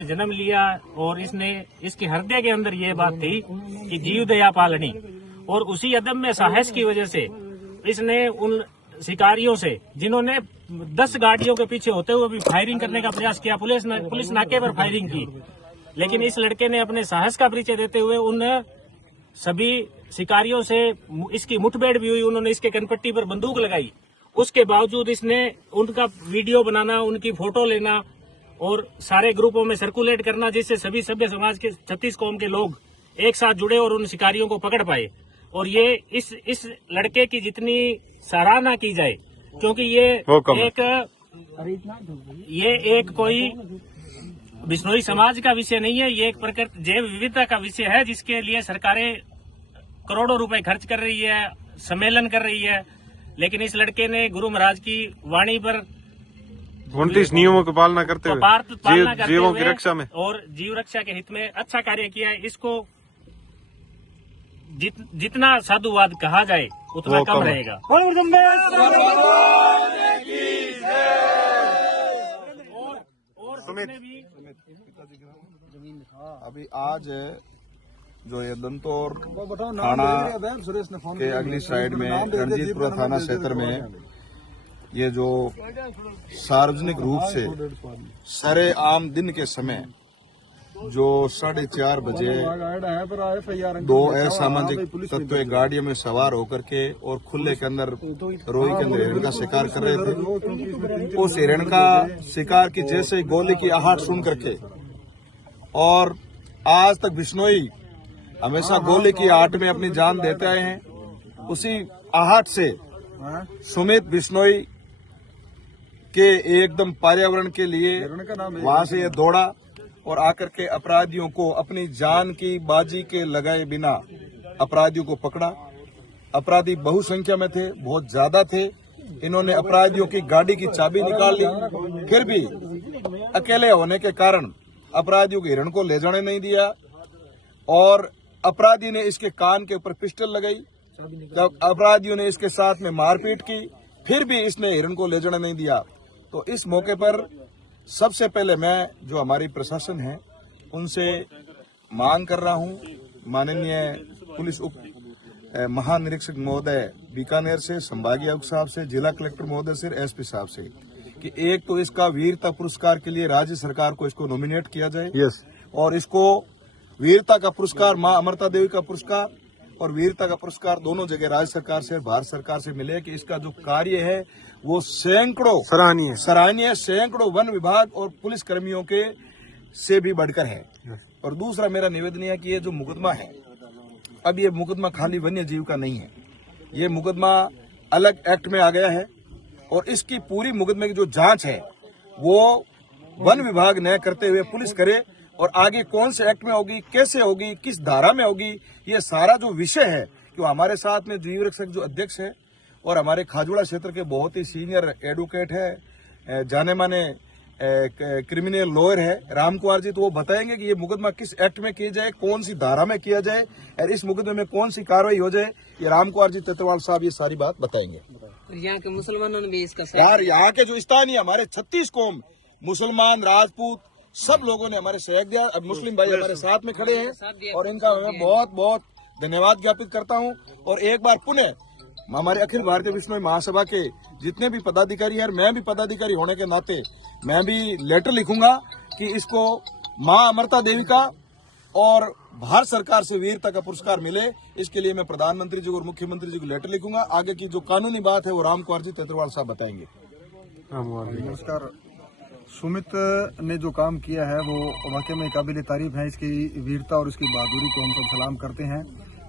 जन्म लिया और इसने इसके हृदय के अंदर ये बात थी कि जीव दया पालनी, और उसी अदम में साहस की वजह से इसने उन शिकारियों से जिन्होंने 10 गाड़ियों के पीछे होते हुए भी फायरिंग करने का प्रयास किया, पुलिस नाके पर फायरिंग की, लेकिन इस लड़के ने अपने साहस का परिचय देते हुए उन सभी शिकारियों से इसकी मुठभेड़ भी हुई। उन्होंने इसके कनपट्टी पर बंदूक लगाई, उसके बावजूद इसने उनका वीडियो बनाना, उनकी फोटो लेना और सारे ग्रुपों में सर्कुलेट करना, जिससे सभी सभ्य समाज के 36 कौम के लोग एक साथ जुड़े और उन शिकारियों को पकड़ पाए। और ये इस लड़के की जितनी सराहना की जाए, क्योंकि ये एक कोई बिश्नोई समाज का विषय नहीं है, ये एक प्रकृति जैव विविधता का विषय है, जिसके लिए सरकारें करोड़ों रुपए खर्च कर रही है, सम्मेलन कर रही है, लेकिन इस लड़के ने गुरु महाराज की वाणी पर 29 नियमों की पालना करते हुए जीवों की रक्षा में और जीव रक्षा के हित में अच्छा कार्य किया है। इसको जितना साधुवाद कहा जाए उतना कम रहेगा। अभी आज जो ये दंतौर थाना के अगली साइड में रणजीतपुरा थाना क्षेत्र में ये जो सार्वजनिक रूप से सरेआम दिन के समय जो 4:30 बजे 2 असामाजिक तत्व गाड़ियों में सवार होकर के और खुले के अंदर रोई के अंदर हिरण का शिकार कर रहे थे। उस हिरण का शिकार की जैसे गोली की आहट सुन करके, और आज तक बिश्नोई हमेशा गोली की आहट में अपनी जान देते आए हैं, उसी आहट से सुमित बिश्नोई के एकदम पर्यावरण के लिए वहां से ये दौड़ा और आकर के अपराधियों को अपनी जान की बाजी के लगाए बिना अपराधियों को पकड़ा। अपराधी बहुसंख्या में थे, बहुत ज्यादा थे। इन्होंने अपराधियों की गाड़ी की चाबी निकाल ली, फिर भी अकेले होने के कारण अपराधियों के हिरण को ले जाने नहीं दिया, और अपराधी ने इसके कान के ऊपर पिस्टल लगाई। जब अपराधियों ने इसके साथ में मारपीट की, फिर भी इसने हिरण को ले जाने नहीं दिया। तो इस मौके पर सबसे पहले मैं जो हमारी प्रशासन है उनसे मांग कर रहा हूं, माननीय पुलिस उप महानिरीक्षक महोदय बीकानेर से, संभागीय आयुक्त साहब से, जिला कलेक्टर महोदय से, एसपी साहब से, कि एक तो इसका वीरता पुरस्कार के लिए राज्य सरकार को इसको नॉमिनेट किया जाए। और इसको वीरता का पुरस्कार, मां अमृता देवी का पुरस्कार और वीरता का पुरस्कार दोनों जगह राज्य सरकार से, भारत सरकार से मिले, कि इसका जो कार्य है वो सैकड़ों सराहनीय सैकड़ों वन विभाग और पुलिस कर्मियों के से भी बढ़कर है। और दूसरा मेरा निवेदन है कि ये जो मुकदमा है, अब ये मुकदमा खाली वन्य जीव का नहीं है, ये मुकदमा अलग एक्ट में आ गया है, और इसकी पूरी मुकदमे की जो जांच है वो वन विभाग न करते हुए पुलिस करे, और आगे कौन से एक्ट में होगी, कैसे होगी, किस धारा में होगी, ये सारा जो विषय है, कि हमारे साथ में जीव रक्षक जो अध्यक्ष है और हमारे खाजुड़ा क्षेत्र के बहुत ही सीनियर एडवोकेट है, जाने माने क्रिमिनल लॉयर है राम कुमार जी, तो वो बताएंगे कि ये मुकदमा किस एक्ट में किया जाए, कौन सी धारा में किया जाए, और इस मुकदमे में कौन सी कार्रवाई हो जाए। ये राम कुमार जी तेतरवाल साहब ये सारी बात बताएंगे। यहाँ के मुसलमानों ने भी इसका यार, यहाँ के जो स्थानीय हमारे 36 कौम, मुसलमान, राजपूत, सब लोगों ने हमारे सहयोग दिया। अब मुस्लिम भाई हमारे साथ में खड़े हैं और इनका मैं बहुत बहुत धन्यवाद ज्ञापित करता हूं। और एक बार पुनः हमारे अखिल भारतीय बिश्नोई महासभा के जितने भी पदाधिकारी हैं, मैं भी पदाधिकारी होने के नाते मैं भी लेटर लिखूंगा कि इसको मां अमृता देवी का और भारत सरकार से वीरता का पुरस्कार मिले। इसके लिए मैं प्रधानमंत्री जी और मुख्यमंत्री जी को लेटर लिखूंगा। आगे की जो कानूनी बात है वो राम कुमार जी तेतरवाल साहब बताएंगे। नमस्कार। सुमित ने जो काम किया है वो वाकई में काबिल तारीफ है। इसकी वीरता और इसकी बहादुरी को हम सब सलाम करते हैं।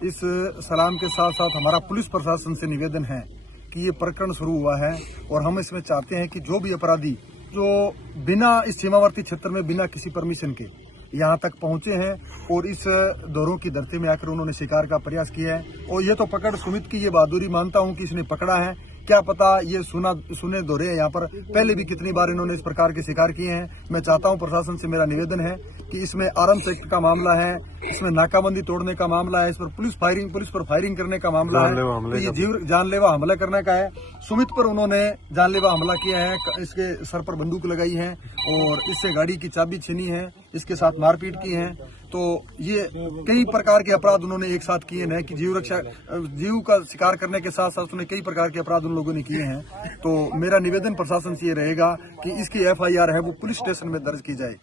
इस सलाम के साथ साथ हमारा पुलिस प्रशासन से निवेदन है कि ये प्रकरण शुरू हुआ है और हम इसमें चाहते हैं कि जो भी अपराधी जो बिना इस सीमावर्ती क्षेत्र में बिना किसी परमिशन के यहाँ तक पहुंचे हैं और इस दौरों की धरती में आकर उन्होंने शिकार का प्रयास किया है, और ये तो पकड़ सुमित की ये बहादुरी मानता हूं कि इसने पकड़ा है। क्या पता ये सुने दौरे हैं यहाँ पर पहले भी कितनी बार इन्होंने इस प्रकार के शिकार किए हैं। मैं चाहता हूं प्रशासन से मेरा निवेदन है कि इसमें आर्म्स एक्ट का मामला है, इसमें नाकाबंदी तोड़ने का मामला है, इस पर पुलिस पर फायरिंग करने का मामला है, तो ये जानलेवा हमला करने का है। सुमित पर उन्होंने जानलेवा हमला किया है, इसके सर पर बंदूक लगाई है और इससे गाड़ी की चाबी छीनी है। इसके साथ मारपीट की है। तो ये कई प्रकार के अपराध उन्होंने एक साथ किए हैं कि जीव का शिकार करने के साथ साथ उन्होंने कई प्रकार के अपराध उन लोगों ने किए हैं। तो मेरा निवेदन प्रशासन से ये रहेगा कि इसकी FIR है वो पुलिस स्टेशन में दर्ज की जाए।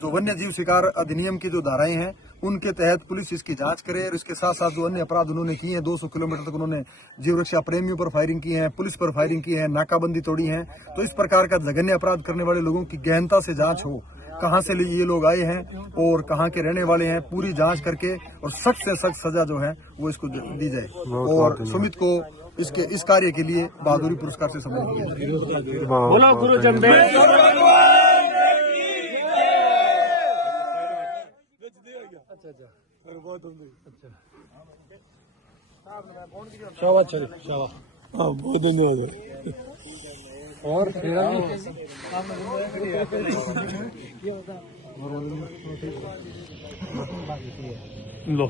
तो वन्य जीव शिकार अधिनियम की जो धाराएं हैं उनके तहत पुलिस इसकी जांच करे और इसके साथ साथ जो अन्य अपराध उन्होंने किए हैं, 200 किलोमीटर तक उन्होंने जीव रक्षा प्रेमियों पर फायरिंग की है, पुलिस पर फायरिंग की है, नाकाबंदी तोड़ी है। तो इस प्रकार का जघन्य अपराध करने वाले लोगों की गहनता से जांच हो, कहां से ये लोग आए हैं और कहां के रहने वाले हैं, पूरी जांच करके और सख्त से सख्त सजा जो है वो इसको दी जाए। और सुमित को इस कार्य के लिए बहादुरी पुरस्कार से सम्मानित किया जाए। बोलो गुरु जमशेद। बहुत धन्यवाद। और लो